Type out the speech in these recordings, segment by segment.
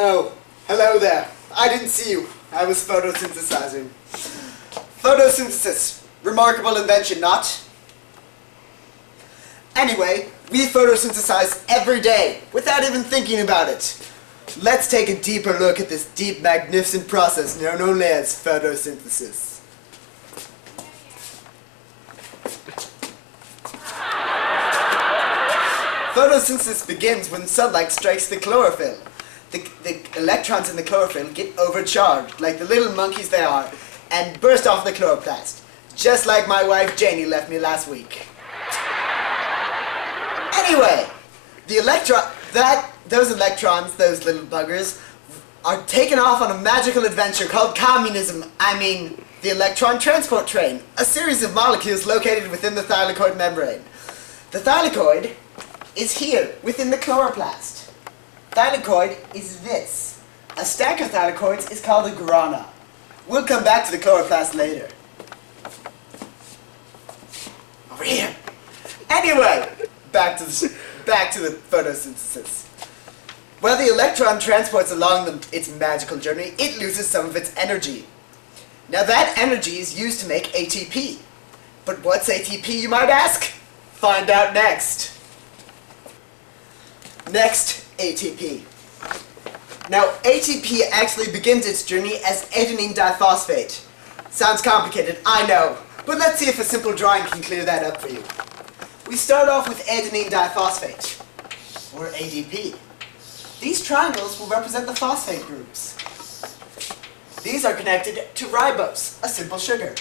Oh, hello there. I didn't see you. I was photosynthesizing. Photosynthesis. Remarkable invention, not? Anyway, we photosynthesize every day, without even thinking about it. Let's take a deeper look at this deep, magnificent process known only as photosynthesis. Photosynthesis begins when sunlight strikes the chlorophyll. The electrons in the chlorophyll get overcharged, like the little monkeys they are, and burst off the chloroplast, just like my wife Janie left me last week. Anyway, those electrons, those little buggers, are taken off on a magical adventure called communism. I mean, the electron transport train, a series of molecules located within the thylakoid membrane. The thylakoid is here, within the chloroplast. Thylakoid is this. A stack of thylakoids is called a guarana. We'll come back to the chloroplast later. Over here. Anyway, back to the photosynthesis. While the electron transports along its magical journey, it loses some of its energy. Now that energy is used to make ATP. But what's ATP, you might ask? Find out next. Next, ATP. Now, ATP actually begins its journey as adenine diphosphate. Sounds complicated, I know, but let's see if a simple drawing can clear that up for you. We start off with adenine diphosphate, or ADP. These triangles will represent the phosphate groups. These are connected to ribose, a simple sugar,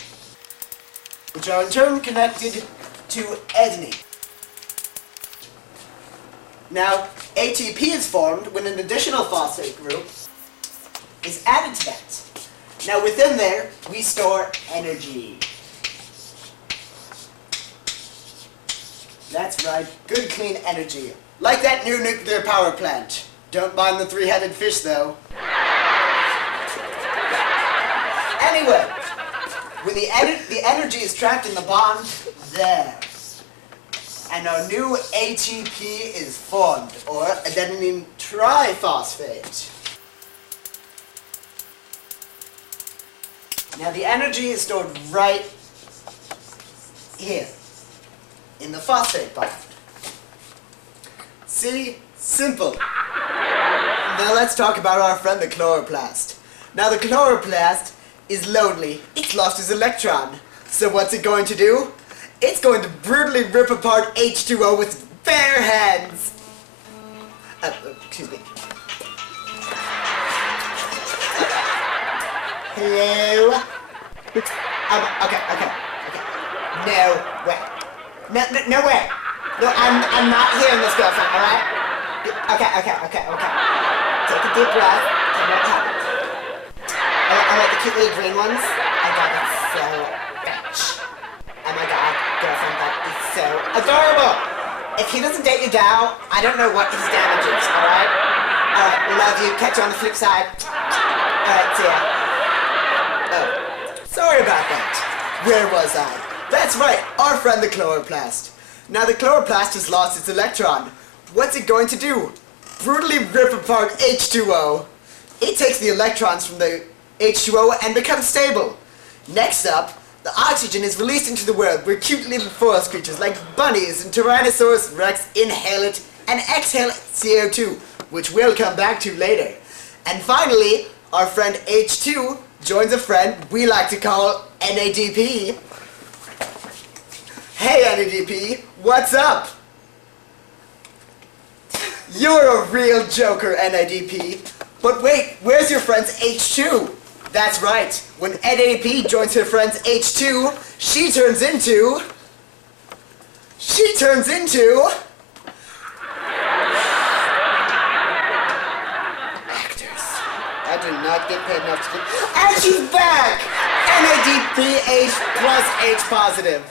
which are in turn connected to adenine. Now, ATP is formed when an additional phosphate group is added to that. Now within there, we store energy. That's right, good clean energy. Like that new nuclear power plant. Don't mind the three-headed fish though. Anyway, when the energy is trapped in the bond, there. And our new ATP is formed, or adenine triphosphate. Now the energy is stored right here, in the phosphate bond. See? Simple. Now let's talk about our friend the chloroplast. Now the chloroplast is lonely. It's lost its electron. So what's it going to do? It's going to brutally rip apart H2O with its bare hands. Excuse me. Hello? Okay. No way. No way. No, I'm not hearing this, girlfriend, alright? Okay. Take a deep breath. Tell me what happened. I like the cute little green ones. I got it so fetch. Oh my god, girlfriend, that is so adorable! If he doesn't date you down, I don't know what his damage is, alright? Alright, love you, catch you on the flip side. Alright, see ya. Oh, sorry about that. Where was I? That's right, our friend the chloroplast. Now the chloroplast has lost its electron. What's it going to do? Brutally rip apart H2O. It takes the electrons from the H2O and becomes stable. Next up, the oxygen is released into the world where cute little forest creatures like bunnies and Tyrannosaurus Rex inhale it and exhale CO2, which we'll come back to later. And finally, our friend H2 joins a friend we like to call NADP. Hey NADP, what's up? You're a real joker, NADP. But wait, where's your friend's H2? That's right, when NADP joins her friend's H2, she turns into... actors. I do not get paid enough to... And she's back! NADP H plus H positive.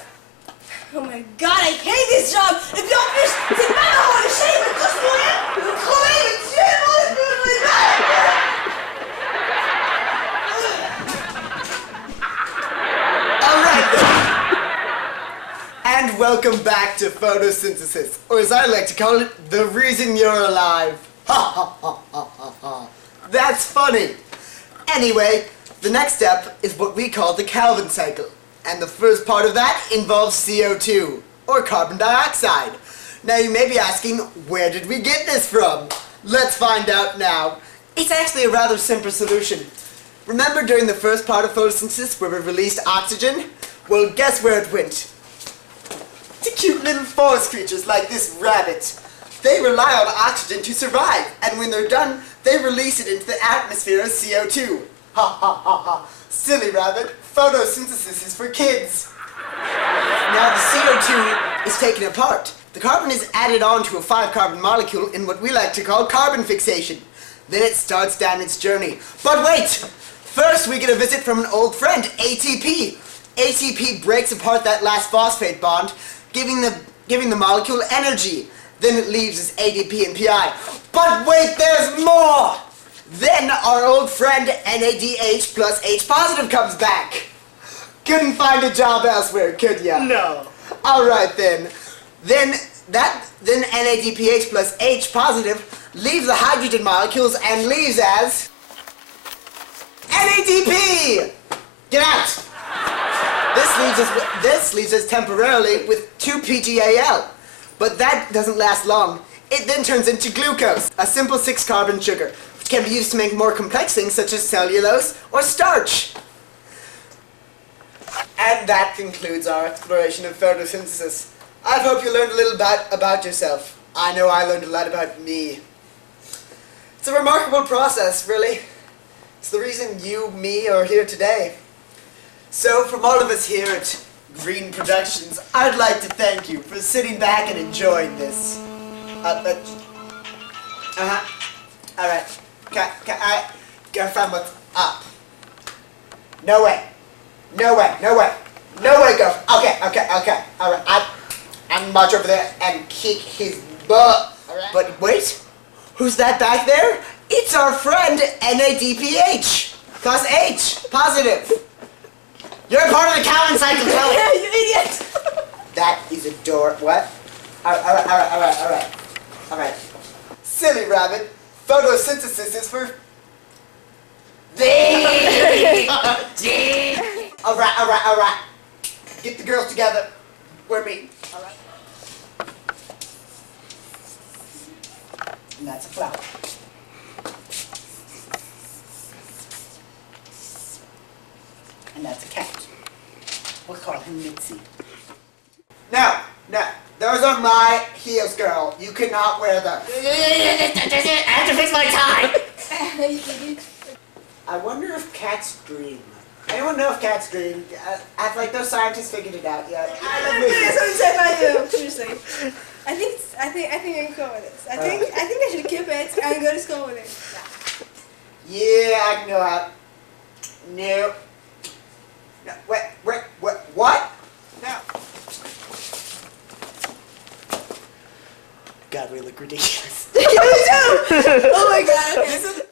Oh my god, I hate this job! The goldfish, c'est pas marrant, le chat, il veut tous mourir! Vous crevez, il veut tuer And welcome back to photosynthesis, or as I like to call it, the reason you're alive. Ha ha ha ha ha ha. That's funny. Anyway, the next step is what we call the Calvin cycle. And the first part of that involves CO2, or carbon dioxide. Now you may be asking, where did we get this from? Let's find out now. It's actually a rather simple solution. Remember during the first part of photosynthesis where we released oxygen? Well, guess where it went? To cute little forest creatures like this rabbit. They rely on oxygen to survive, and when they're done, they release it into the atmosphere as CO2. Ha ha ha ha. Silly rabbit, photosynthesis is for kids. Now the CO2 is taken apart. The carbon is added onto a 5-carbon molecule in what we like to call carbon fixation. Then it starts down its journey. But wait! First we get a visit from an old friend, ATP. ATP breaks apart that last phosphate bond, giving the molecule energy. Then it leaves as ADP and PI. But wait, there's more! Then our old friend NADH plus H positive comes back. Couldn't find a job elsewhere, could ya? No. Alright then. Then NADPH plus H positive leaves the hydrogen molecules and leaves as NADP! Get out! This leaves us temporarily with 2-PGAL. But that doesn't last long. It then turns into glucose, a simple 6-carbon sugar, which can be used to make more complex things such as cellulose or starch. And that concludes our exploration of photosynthesis. I hope you learned a little about yourself. I know I learned a lot about me. It's a remarkable process, really. It's the reason you, me, are here today. So, from all of us here at Green Productions, I'd like to thank you for sitting back and enjoying this. Alright. I gotta find what's up. No way. No way, no way. No way, go. Okay. Alright, I'm march over there and kick his butt. Alright. But wait, who's that back there? It's our friend NADPH. Plus H, positive. You're a part of the Calvin cycle, Cloe. Yeah, you idiot! That is a door. What? Alright. Silly rabbit. Photosynthesis is for... Alright. Get the girls together. We're meeting. Alright. And that's a flower. And that's a cat. We'll call him Mitzi. No, those are my heels, girl. You cannot wear them. I have to fix my tie. I wonder if cats dream. Anyone know if cats dream? Act like those scientists figured it out yet. That's what I'm saying about you. Seriously. I think I can go with this. I think I should keep it and go to school with it. Yeah, I can go out. No. Wait, what? No. God, we look ridiculous. You do! Oh my god.